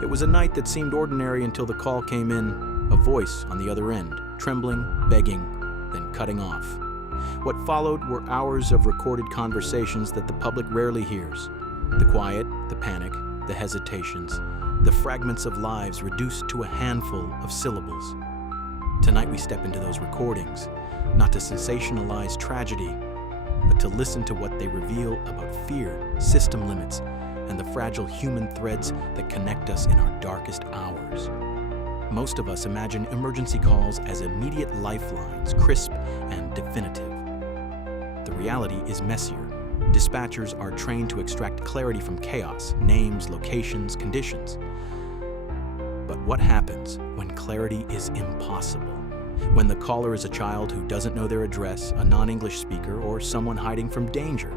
It was a night that seemed ordinary until the call came in, a voice on the other end, trembling, begging, then cutting off. What followed were hours of recorded conversations that the public rarely hears. The quiet, the panic, the hesitations, the fragments of lives reduced to a handful of syllables. Tonight we step into those recordings, not to sensationalize tragedy, but to listen to what they reveal about fear, system limits, and the fragile human threads that connect us in our darkest hours. Most of us imagine emergency calls as immediate lifelines, crisp and definitive. The reality is messier. Dispatchers are trained to extract clarity from chaos, names, locations, conditions. But what happens when clarity is impossible? When the caller is a child who doesn't know their address, a non-English speaker, or someone hiding from danger?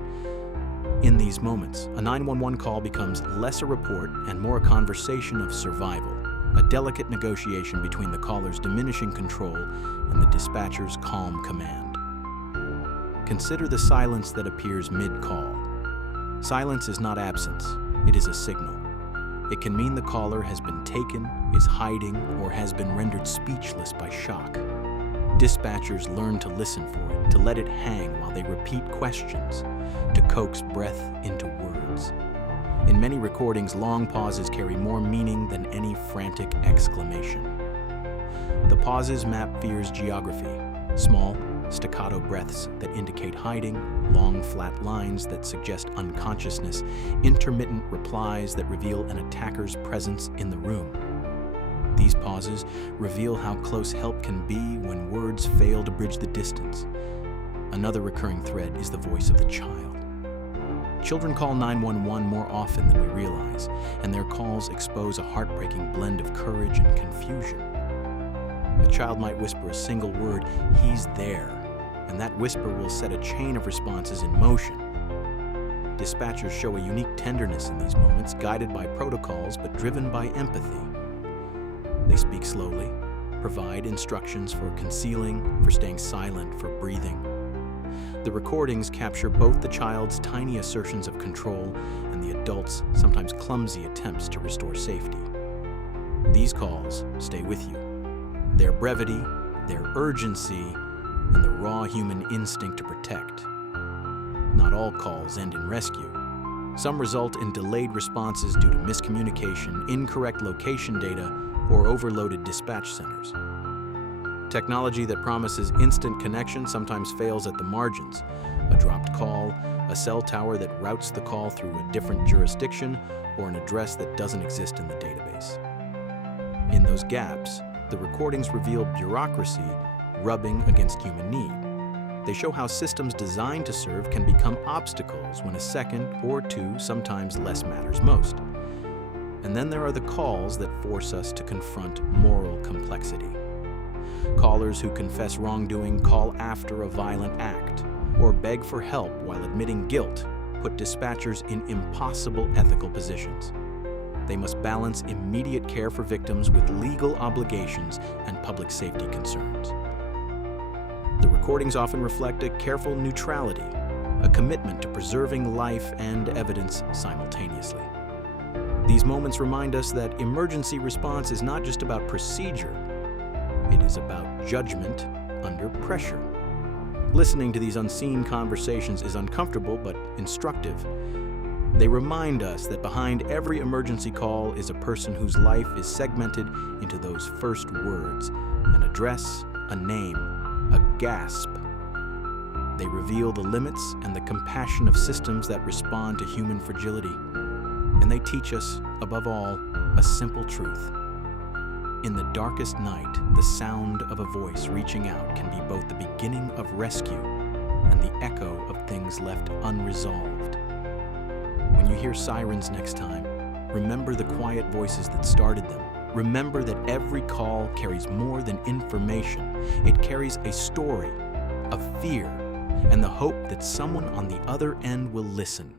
In these moments, a 911 call becomes less a report and more a conversation of survival, a delicate negotiation between the caller's diminishing control and the dispatcher's calm command. Consider the silence that appears mid-call. Silence is not absence, it is a signal. It can mean the caller has been taken, is hiding, or has been rendered speechless by shock. Dispatchers learn to listen for it, to let it hang while they repeat questions, to coax breath into words. In many recordings, long pauses carry more meaning than any frantic exclamation. The pauses map fear's geography, small, staccato breaths that indicate hiding, long, flat lines that suggest unconsciousness, intermittent replies that reveal an attacker's presence in the room. These pauses reveal how close help can be when words fail to bridge the distance. Another recurring thread is the voice of the child. Children call 911 more often than we realize, and their calls expose a heartbreaking blend of courage and confusion. A child might whisper a single word, "He's there," and that whisper will set a chain of responses in motion. Dispatchers show a unique tenderness in these moments, guided by protocols but driven by empathy. They speak slowly, provide instructions for concealing, for staying silent, for breathing. The recordings capture both the child's tiny assertions of control and the adult's sometimes clumsy attempts to restore safety. These calls stay with you. Their brevity, their urgency, and the raw human instinct to protect. Not all calls end in rescue. Some result in delayed responses due to miscommunication, incorrect location data, or overloaded dispatch centers. Technology that promises instant connection sometimes fails at the margins. A dropped call, a cell tower that routes the call through a different jurisdiction, or an address that doesn't exist in the database. In those gaps, the recordings reveal bureaucracy rubbing against human need. They show how systems designed to serve can become obstacles when a second or two, sometimes less, matters most. And then there are the calls that force us to confront moral complexity. Callers who confess wrongdoing, call after a violent act, or beg for help while admitting guilt put dispatchers in impossible ethical positions. They must balance immediate care for victims with legal obligations and public safety concerns. The recordings often reflect a careful neutrality, a commitment to preserving life and evidence simultaneously. These moments remind us that emergency response is not just about procedure, it is about judgment under pressure. Listening to these unseen conversations is uncomfortable but instructive. They remind us that behind every emergency call is a person whose life is segmented into those first words, an address, a name, a gasp. They reveal the limits and the compassion of systems that respond to human fragility. And they teach us, above all, a simple truth. In the darkest night, the sound of a voice reaching out can be both the beginning of rescue and the echo of things left unresolved. When you hear sirens next time, remember the quiet voices that started them. Remember that every call carries more than information. It carries a story, a fear, and the hope that someone on the other end will listen.